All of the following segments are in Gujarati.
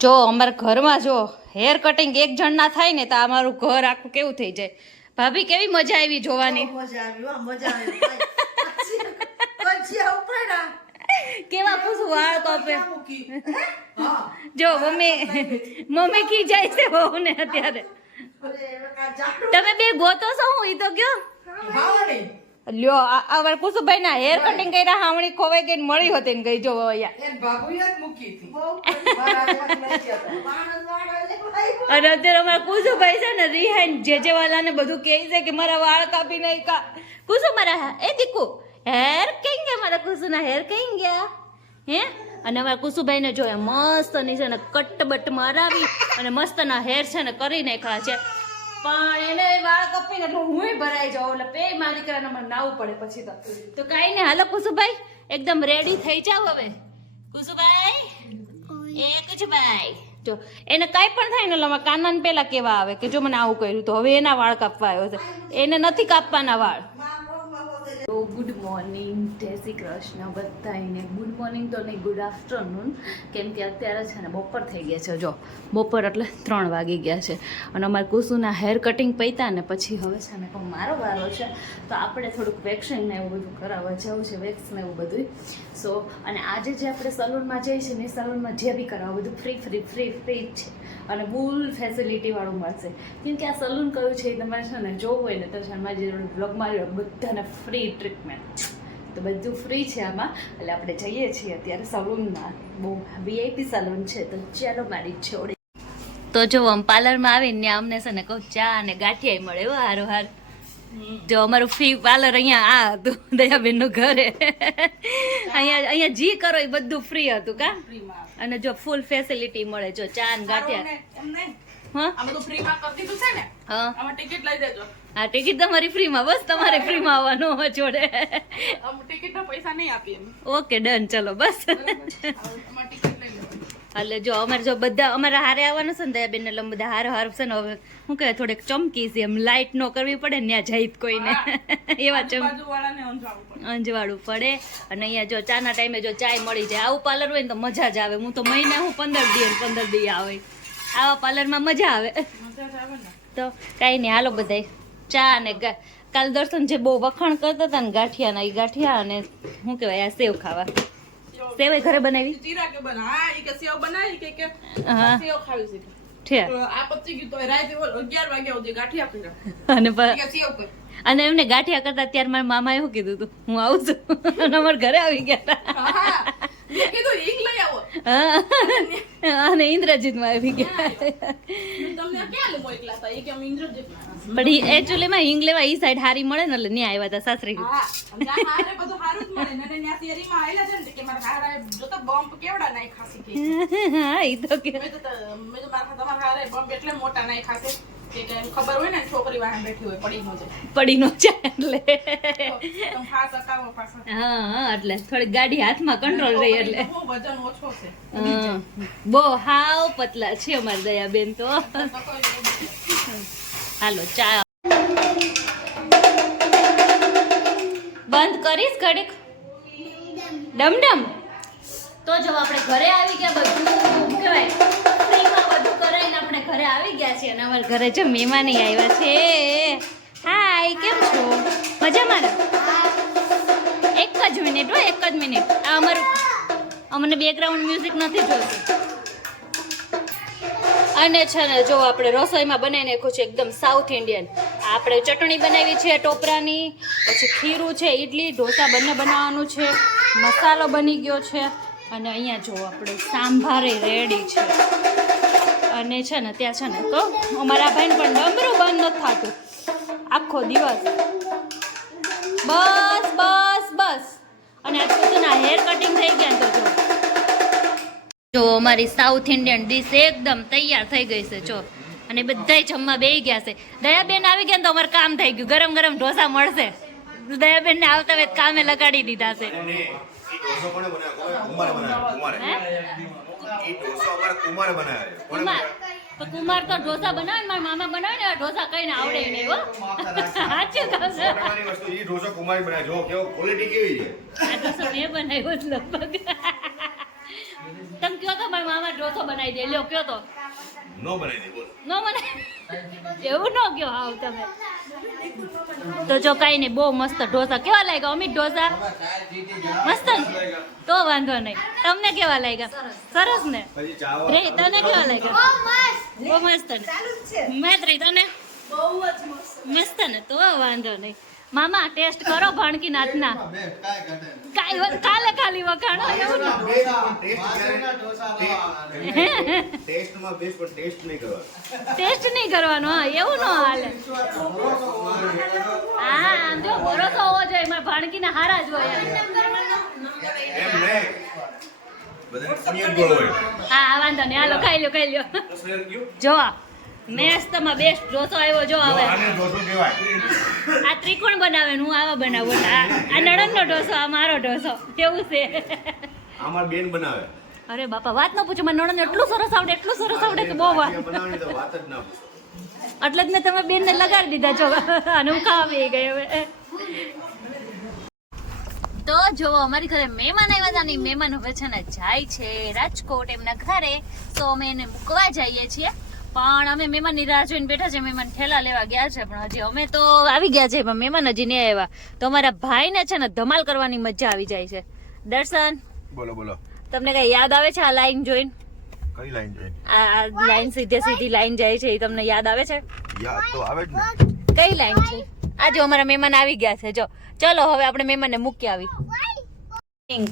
જો અમારા ઘરમાં જો હેર કટિંગ એક જણ ના થાય ને તો અમારું ઘર આખું કેવું થઈ જાય. ભાભી કેવી મજા આવી જોવાની? કેવા ખુશ વાળ કપે જો મમ્મી મમ્મી કી જાય છે બહુ ને અત્યારે તમે બે ગોતો છો હું ઈ તો કયો લ્યો આ અમારા કુસુભાઈ ના હેર કટિંગ કર્યા હાવણી ખોવાઈ ગઈ ને મળી હતી ને ગઈ જો અને અત્યારે અમારા કુસુભાઈ છે ને રિહાઈન જે જે વાલાને બધું કહે છે કે મારા વાળ કાપી નહીં કા કુસુ મારા હા- એ દીકુ હેર કઈ ગયા મારા કુસુના હેર કઈ ગયા? હે? અને અમારા કુસુભાઈને જોયા મસ્તની છે ને કટ બટ મારાવી અને મસ્ત ના હેર છે ને કરી નાખ્યા છે. પણ એને વાળ કપીને એટલે હું ભરાઈ જાઉં, એટલે પે મારા દીકરાને મને નાવું પડે પછી તો. તો કાંઈ નહીં, હાલો કુસુભાઈ, એકદમ રેડી થઈ જાવ હવે. કુસુભાઈ જ ભાઈ. જો, એને કાંઈ પણ થાય ને લમા કાનાને પહેલાં કેવા આવે કે જો મને આવું કર્યું તો હવે એના વાળ કાપવા આવ્યો છે. એને નથી કાપવાના વાળ. તો ગુડ મોર્નિંગ, જય શ્રી કૃષ્ણ બધાને ગુડ મોર્નિંગ તો નહીં, ગુડ આફ્ટરનૂન. કેમ કે અત્યારે છે ને બપોર થઈ ગયા છે. જો, બપોર એટલે ત્રણ વાગી ગયા છે. અને અમારે કુસુના હેર કટિંગ પૈતા ને પછી હવે છે ને મારો વારો છે, તો આપણે થોડુંક વેક્સિન ને એવું બધું કરાવવા જવું છે વેક્સ એવું બધું સો અને આજે જે આપણે સલૂનમાં જઈએ છીએ ને સલૂનમાં જે બી કરાવવા બધું ફ્રી ફ્રી ફ્રી ફ્રી જ છે. અને ફૂલ ફેસિલિટીવાળું મળશે. કેમ કે આ સલૂન કયું છે એ તમારે છે ને જોવું હોય ને તો છે મારી જે બ્લોગમાં રહ્યો બધાને ફ્રી ટ્રીટમેન્ટ તો બધું ફ્રી છે આમાં. એટલે આપણે જઈએ છીએ અત્યારે સલૂનમાં બહુ વીઆઈપી સલૂન છે. તો ચાલો મારી છોડી તો જો આમ પાર્લરમાં આવીને ત્યાં અમને છે ને કહું ચા અને ગાંઠિયા મળે હો હારો હાર જો અમારું ફ્રી પાર્લર અહીંયા આ હતું દયાબેનનું ઘરે. અહીંયા અહીંયા જી કરો એ બધું ફ્રી હતું કા? અને જો ફૂલ ફેસિલિટી મળે જો ચા અને ગાંઠિયા. એમ નહીં હા આ કરી દીધું છે ને? હા. આમાં ટિકિટ લઈ દેજો. હા ટિકિટ તમારી ફ્રીમાં બસ તમારે ફ્રીમાં આવવાનું જોડે. પૈસા નહીં આપીએ ઓકે ડન ચલો બસ. એટલે જો અમારે જો બધા અમારે હારે આવવાનું છે ને એટલે બધા હારો હાર છે ને હવે શું કહેવાય થોડીક ચમકી છે એમ લાઇટ નો કરવી પડે ને ત્યાં જાય કોઈને. એવા ચમ બાજુવાળાને અંજાવવું પડે. અંજવાળું પડે. અને અહીંયા જો ચાના ટાઈમે જો ચાય મળી જાય આવું પાર્લર હોય ને તો મજા જ આવે. હું તો મહિને હું પંદર દી ને પંદર દી આવે આવા પાર્લરમાં મજા આવે. મજા આવે તો કાંઈ નહીં હાલો બધા ચા અને કાલ દર્શન જે બહુ વખાણ કરતા હતા ને ગાંઠિયાના એ ગાંઠિયા અને શું કહેવાય આ સેવ ખાવા. સેવ ઘરે બનાવી? કે સેવ કે હા. સેવ ખાવી છે. અને એમને ગાંઠિયા કરતા ત્યારે મારા મામા એવું કીધું હતું હું આવું છું. અને અમારા ઘરે આવી ગયા હતા હા. ઇન્દ્રજીત લઈ આવો. અને ગયા પણ ઈ એકચ્યુઅલીમાં હિંગ લેવા ઈ સાઈડ હારી મળે ને એટલે ન્યા આવ્યા હતા સાસરી. હા અને ઈ તો કે. મેં મેં તમારા હારે એટલે મોટા નાઈ ખાશે ખબર હોય ને છોકરી વાહે બેઠી હોય પડી ન જાય. પડી નો જાય એટલે. તો તમે ખાસ અકાવો પાછા હા હા એટલે થોડી ગાડી હાથમાં કંટ્રોલ રહી એટલે. વજન ઓછો છે. બહુ હાવ પતલા છે અમારી દયાબેન તો. હાલો ચા. બંધ કરીશ ઘડીક? ડમડમ? તો જો આપણે ઘરે આવી ગયા બધું. કહેવાય? ઘરે આવી ગયા છીએ અને અમારા ઘરે જો મહેમાન આવ્યા છે. હાય કેમ છો? મજામાં ને? એક જ મિનિટ હો, એક જ મિનિટ. આ અમારું અમને બેકગ્રાઉન્ડ મ્યુઝિક નથી જોતું અને છે ને, જો આપણે રસોઈમાં બનાવી નાખ્યું છે એકદમ સાઉથ ઇન્ડિયન આપણે ચટણી બનાવી છે ટોપરાની, પછી ખીરું છે, ઈડલી, ઢોસા બંને બનાવવાનું છે. મસાલો બની ગયો છે. અને અહીંયા જો આપણે સાંભારે રેડી છે. અને છે ને ત્યાં છે ને તો અમારા ભાઈને પણ ડમરું બંધ નથી થતું. આખો દિવસ. બસ બસ બસ. અને આજ ના હેર કટિંગ થઈ ગયા તો જો. જો અમારી સાઉથ ઇન્ડિયન ડીશ એકદમ તૈયાર થઈ ગઈ છે, જો. અને બધાય જમવા બેસી ગયા છે. દયાબેન આવી ગયા તો અમારે કામ થઈ ગયું. ગરમ ગરમ ઢોસા મળશે. દયાબેન ને આવતા વેત કામે લગાડી દીધા છે. બનાવ્યો? કુમારે બનાવ્યો, કુમારે. એ ઢોસો અમારે કુમારે બનાવ્યો. કુમાર. તો કુમાર તો ઢોસા બનાવે ને મારા મામા બનાવે ને ઢોસા કઈ ના આવડે નહીં હો. સાચું કહું છું. વસ્તુ, એ ઢોસો કુમારે બનાવે જો કેવો ક્વોલિટી કેવી છે? આ ઢોસો મેં બનાવ્યો જ લગભગ. તમે કયો તો મારા મામા ઢોસો બનાવી દે. લ્યો કયો તો. નો બનાવી દે બોલ. ન મને એવું ન કયો આવ તમે. તો જો કાંઈ નહીં બહુ મસ્ત ઢોસા. કેવા લાગ્યા અમિત ઢોસા? મસ્ત તો વાંધો નહીં. તમને કેવા લાગ્યા? સરસ ને? રે તને કેવા લાગ્યા? બહુ મસ્ત. ને? મૈત્રી તને? મસ્ત ને? તો વાંધો નહીં. મામા ટેસ્ટ કરો ભણકી નાથના કાલે ખાલી વખાણો એવું ને? ટેસ્ટ નહીં કરવાનો. ટેસ્ટ નહીં કરવાનો હા એવું ન હાલે. હા આમ જો ભરોસો હોવો જોઈએ ભણકી ભાણકીના હારા જ હોય હા વાંધો નહીં હાલો ખાઈ લ્યો ખાઈ લ્યો. તો શેર ગયું મેસ્તમાં બેસ્ટ ઢોસો આવ્યો જો હવે. આને ઢોસો કહેવાય. આ ત્રિકોણ બનાવે હું આવા બનાવું. આ નણંદનો ઢોસો આ મારો ઢોસો. કેવું છે? અમાર બેન બનાવે. અરે બાપા વાત ન પૂછો મને નણંદ એટલું સરસ આવડે એટલું સરસ આવડે કે બહુ વાત એટલે જ મેં તમે બેનને લગાડી દીધા છો અને હું ખાવા ગઈ હવે. તો જોવો અમારી ઘરે મહેમાન આવ્યા હતા ને મહેમાન હવે છે ને જાય છે રાજકોટ એમના ઘરે. તો અમે એને મૂકવા જઈએ છીએ. પણ અમે મહેમાનની રાહ જોઈને બેઠા છે મહેમાન ઠેલા લેવા ગયા છે પણ હજી અમે તો આવી ગયા છે પણ મહેમાન હજી નહીં આવ્યા. તો અમારા ભાઈને છે ને ધમાલ કરવાની મજા આવી જાય છે. દર્શન બોલો બોલો. તમને કઈ યાદ આવે છે આ લાઈન જોઈને? કઈ લાઈન જોઈ આ લાઈન સીધે સીધી લાઈન જાય છે એ તમને યાદ આવે છે? યાદ તો આવે જ ને. કઈ લાઈન છે? આજે અમારા મહેમાન આવી ગયા છે જો. ચલો હવે આપણે મહેમાનને મૂકી આવી.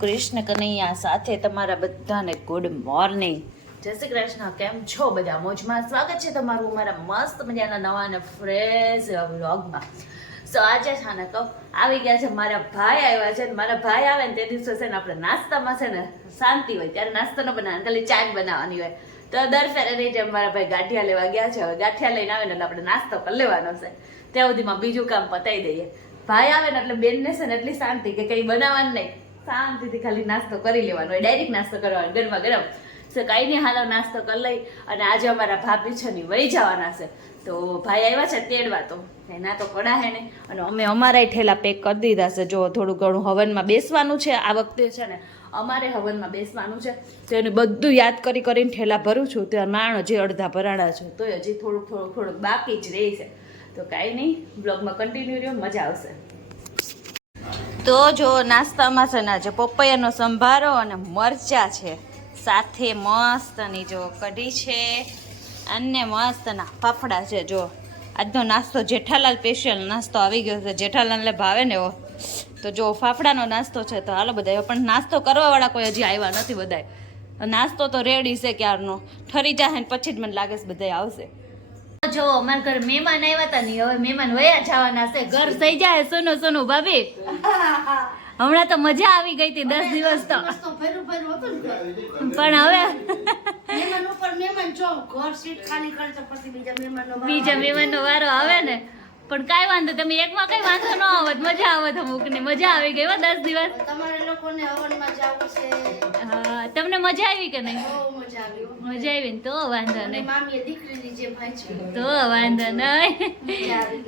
કૃષ્ણ કનૈયા સાથે તમારા બધાને ગુડ મોર્નિંગ જય શ્રી કૃષ્ણ, કેમ છો બધા? મોજમાં સ્વાગત છે તમારું અમારા મસ્ત મજાના નવા અને ફ્રેશ વ્લોગમાં સો આજે છે ને કહું આવી ગયા છે મારા ભાઈ આવ્યા છે મારા ભાઈ આવે ને તે દિવસે છે ને આપણે નાસ્તામાં છે ને શાંતિ હોય, ત્યારે નાસ્તો ન બનાવે ખાલી ચા બનાવવાની હોય. તો દર ફેરે નહીં જેમ મારા ભાઈ ગાંઠિયા લેવા ગયા છે, હવે ગાંઠિયા લઈને આવે ને એટલે આપણે નાસ્તો કરી લેવાનો છે. ત્યાં સુધીમાં બીજું કામ પતાવી દઈએ. ભાઈ આવે ને એટલે બેનને છે ને એટલી શાંતિ કે કંઈ બનાવવાનું નહીં. શાંતિથી ખાલી નાસ્તો કરી લેવાનો હોય ડાયરેક્ટ નાસ્તો કરવાનો ગરમા ગરમ. સો કાંઈ નહીં, હાલો નાસ્તો કરી લઈ અને આજે અમારા ભાભી છે ને વહી જવાના છે. તો ભાઈ આવ્યા છે તેડવા તો. એના તો કડા હે ને. અને અમે અમારાય ઠેલા પેક કરી દીધા છે. જો થોડું ઘણું હવનમાં બેસવાનું છે આ વખતે છે ને. અમારે હવનમાં બેસવાનું છે. તો એને બધું યાદ કરી કરીને ઠેલા ભરું છું. ત્યાં માણ હજી અડધા ભરાડા છે તોય હજી થોડુંક થોડુંક થોડુંક બાકી જ રહે છે. તો કાંઈ નહીં, બ્લોગમાં કન્ટિન્યુ રહ્યો, મજા આવશે. તો જો નાસ્તામાં છે ને, આજે પપૈયાનો સંભારો અને મરચા છે. સાથે મસ્તની જો કઢી છે અને મસ્તના ફાફડા છે, જો. આજનો નાસ્તો જેઠાલાલ સ્પેશિયલ નાસ્તો આવી ગયો છે. જેઠાલાલને ભાવે ને એવો. તો જો ફાફડાનો નાસ્તો છે, તો હાલો બધા પણ નાસ્તો કરવાવાળા કોઈ હજી આવ્યા નથી બધાય. નાસ્તો તો રેડી છે ક્યારનો. ઠરી જાય ને પછી જ મને લાગે છે બધા આવશે. જો, અમારા ઘર મહેમાન આવ્યા હતા ને હવે મહેમાન વયા જવાના છે. ઘર થઈ જાય સોનું સોનું ભાભી. હમણાં તો મજા આવી ગઈ હતી દસ દિવસ તો. ને. પણ હવે બીજા મહેમાનનો વારો આવે. ને. પણ કાંઈ વાંધો તમે એકમાં કઈ વાંધો ન આવત મજા આવત અમુક ને મજા આવી ગઈ દસ દિવસ. તમને મજા આવી કે નહીં? મજા આવી ને તો વાંધો નહીં. તો વાંધો નહીં.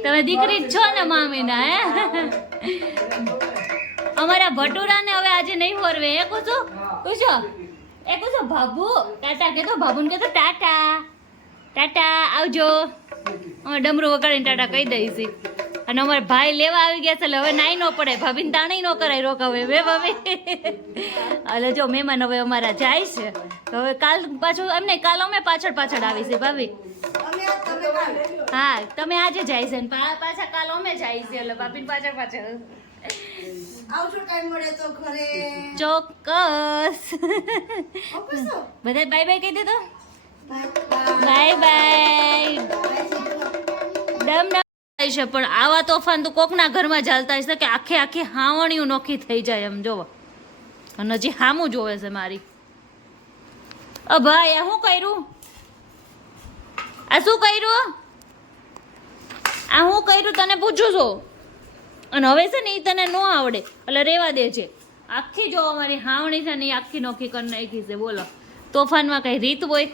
તમે દીકરી જ છો ને મામીના હે? અમારા ભટુરાને હવે આજે નહીં ફોરવે. એ કુછો કુછો એ કુછો ભાભુ ટાટા કહેતો ભાભુને કહેતો ટાટા ટાટા આવજો. અમે ડમરું વગાડીને ટાટા કહી દઈશી. અને અમારા ભાઈ લેવા આવી ગયા છે એટલે હવે નાઈ ન પડે. ભાભીને તાણી ન કરાય રોકાવે વે. ભાભી એટલે જો મહેમાન હવે અમારા જાય છે. તો હવે કાલ પાછું એમ નહીં કાલ અમે પાછળ પાછળ આવીશું ભાભી. હા તમે આજે જાય છે પાછા કાલ અમે જાય છે એટલે ભાભી પાછળ પાછળ. આવજો ટાઈમ મળે તો ઘરે. ચોક્કસ? બધા બાય બાય કહી દીધો બાય બાય ડમ ડમ છે પણ આવા તોફાન તો કોકના ઘરમાં ચાલતા હશે કે આખે આખી હાવણીઓ નોખી થઈ જાય એમ જોવો. અને હજી હામું જોવે છે મારી. અ ભાઈ આ શું કર્યું? આ શું કર્યું? આ હું કર્યું? તને પૂછું છું. અને હવે છે ને એ તને ન આવડે. એટલે રેવા દે છે આખી જો અમારી હાવણી છે ને એ આખી નોખી કરી નાખી છે, બોલો. તોફાનમાં કઈ રીત હોય?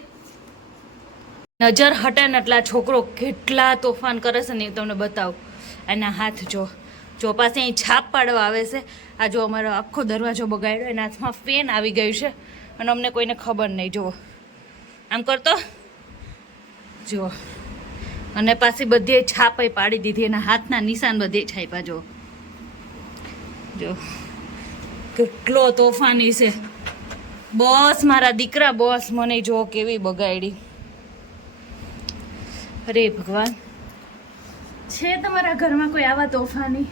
નજર હટે ને એટલા છોકરો કેટલા તોફાન કરે છે ને એ તમને બતાવું. એના હાથ જો જો પાસે અહીં છાપ પાડવા આવે છે. આ જો અમારો આખો દરવાજો બગાડ્યો, એના હાથમાં ફેન આવી ગયું છે. અને અમને કોઈને ખબર નહીં, જુઓ. આમ કરતો? જુઓ. અને પાછી બધી છાપે પાડી દીધી એના હાથના નિશાન બધે છાપ્યા જો. કેટલો તોફાની છે. બસ મારા દીકરા બસ મને જો કેવી બગાડી અરે ભગવાન છે તમારા ઘરમાં કોઈ આવા તોફાની?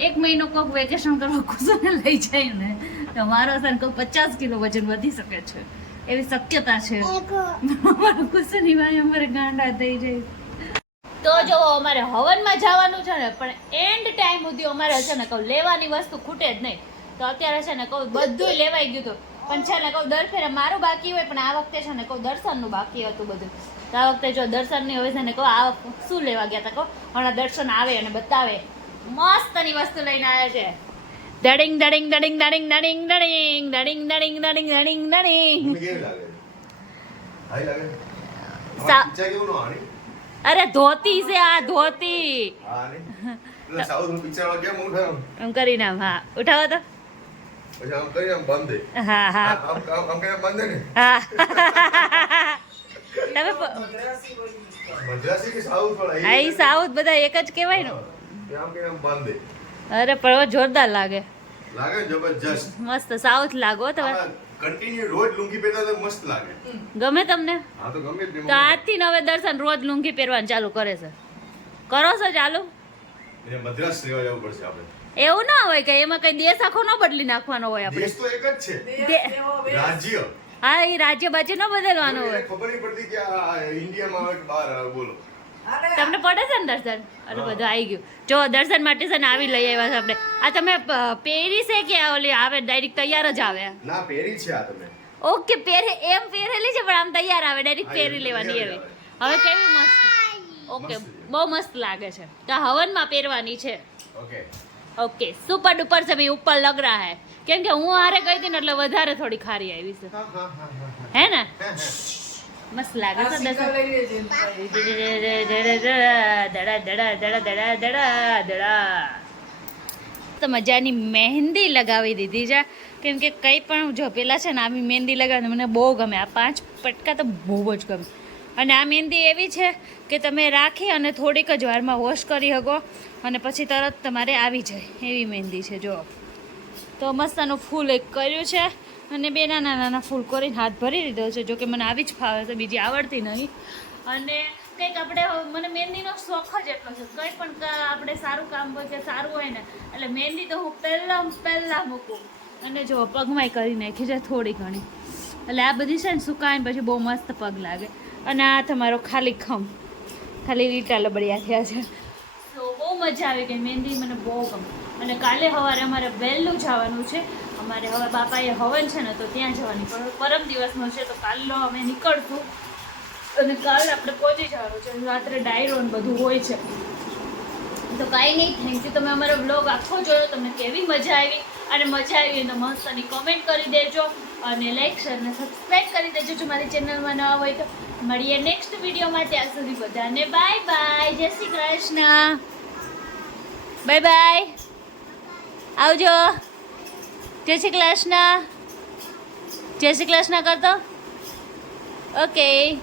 એક મહિનો કોક વેકેશન કરવા કુસુને લઈ જાય ને તો મારો સર કોઈ પચાસ કિલો વજન વધી શકે છે. એવી શક્યતા છે. અમારો કુસુની ભાઈ અમારે ગાંડા થઈ જાય. તો જો અમારે હવનમાં જવાનું છે ને પણ એન્ડ ટાઈમ સુધી અમારે છે ને કહું લેવાની વસ્તુ ખૂટે જ નહીં તો અત્યારે છે ને કહું બધું લેવાઈ ગયું હતું પણ છે ને કહું દર ફેરે મારું બાકી હોય પણ આ વખતે છે ને કહું દર્શનનું બાકી હતું બધું તો આ વખતે જો દર્શનની હોય છે ને કહું આ શું લેવા ગયા હતા કહું હમણાં દર્શન આવે અને બતાવે મસ્તની વસ્તુ લઈને આવ્યા છે દડિંગ દડિંગ દડિંગ દડિંગ દડિંગ દડિંગ દડિંગ દડિંગ દડિંગ દડિંગ દડિંગ લાગે લાગે અરે ધોતી છે આ ધોતી. એમ કરી હા. ઉઠાવો તો. સાઉથ બધા એક જ કેવાય ને. અરે પણ જોરદાર લાગે. લાગે જબરજસ્ત. મસ્ત સાઉથ લાગો તમે. કન્ટિન્યુ રોજ લુંગી પહેરતા તો મસ્ત લાગે. ગમે તમને? હા તો ગમે તો આજથી નવે દર્શન રોજ લુંગી પહેરવાનું ચાલુ કરે છે. કરો છો ચાલુ? એટલે મદ્રાસ રહેવા જવું પડશે આપણે. એવું ના હોય કે એમાં કઈ દેશ આખો ન બદલી નાખવાનો હોય આપણે. દેશ તો એક જ છે. રાજ્ય. હા એ રાજ્ય બાજુ ન બદલવાનું હોય. ખબર નહીં પડતી કે ઇન્ડિયામાં બહાર બોલો. તમને પડે છે ને દર્શન? અરે બધું આવી ગયું. જો દર્શન માટે છે ને આવી લઈ આવ્યા છે આપણે. આ તમે પહેરી છે કે ઓલી આવે ડાયરેક્ટ તૈયાર જ આવે? ના પહેરી છે આ તમે. ઓકે પહેરે એમ પહેરેલી છે પણ આમ તૈયાર આવે ડાયરેક્ટ પહેરી લેવાની આવે. હવે કેવી મસ્ત? ઓકે બહુ મસ્ત લાગે છે. તો હવનમાં પહેરવાની છે. ઓકે. ઓકે સુપર ડુપર છે ભાઈ ઉપર લગ રહા હે. કેમ કે હું હારે ગઈ હતી ને એટલે વધારે થોડી ખારી આવી છે. હા ને? મસ્ત લાગે છે તો મજાની મહેંદી લગાવી દીધી છે કેમ કે કંઈ પણ જો પેલા છે ને આવી મહેંદી લગાવીને મને બહુ ગમે આ પાંચ પટકા તો બહુ જ ગમે અને આ મહેંદી એવી છે કે તમે રાખી અને થોડીક જ વારમાં વોશ કરી શકો અને પછી તરત તમારે આવી જાય એવી મહેંદી છે જો તો મસ્ત આનું ફૂલ એક કર્યું છે અને બે નાના નાના ફૂલ કરીને હાથ ભરી દીધો છે. જોકે મને આવી જ ફાવે છે, બીજી આવડતી નહીં અને કંઈક આપણે મને મહેંદીનો શોખ જ એટલો છે. કંઈ પણ આપણે સારું કામ હોય કે સારું હોય ને, એટલે મહેંદી તો હું પહેલાં પહેલાં મૂકું. અને જો, પગમાંય કરી નાખી છે થોડી ઘણી. એટલે આ બધી છે ને સુકાઈને પછી બહુ મસ્ત પગ લાગે. અને આ તમારો ખાલી ખમ ખાલી લીટા લબડિયા થયા છે. તો બહુ મજા આવી ગઈ. મહેંદી મને બહુ ગમે. અને કાલે સવારે અમારે વહેલું જવાનું છે. અમારે હવે બાપાએ હવન છે ને તો ત્યાં જવાની. પણ પરમ દિવસનો છે તો કાલનો અમે નીકળશું. અને કાલ આપણે પહોંચી જવાનું છે. રાત્રે ડાયરો બધું હોય છે. તો કાંઈ નહીં થેન્ક યુ તમે અમારો બ્લોગ આખો જોયો, તમને કેવી મજા આવી? અને મજા આવી તો મસ્તની કમેન્ટ કરી દેજો. અને લાઈક શેર અને સબસ્ક્રાઈબ કરી દેજો જો મારી ચેનલમાં નવા હોય તો. મળીએ નેક્સ્ટ વિડીયોમાં ત્યાં સુધી બધાને બાય બાય જય શ્રી કૃષ્ણ. બાય બાય આવજો. જય શ્રી કૃષ્ણ. જય શ્રી કૃષ્ણ કરતો. ઓકે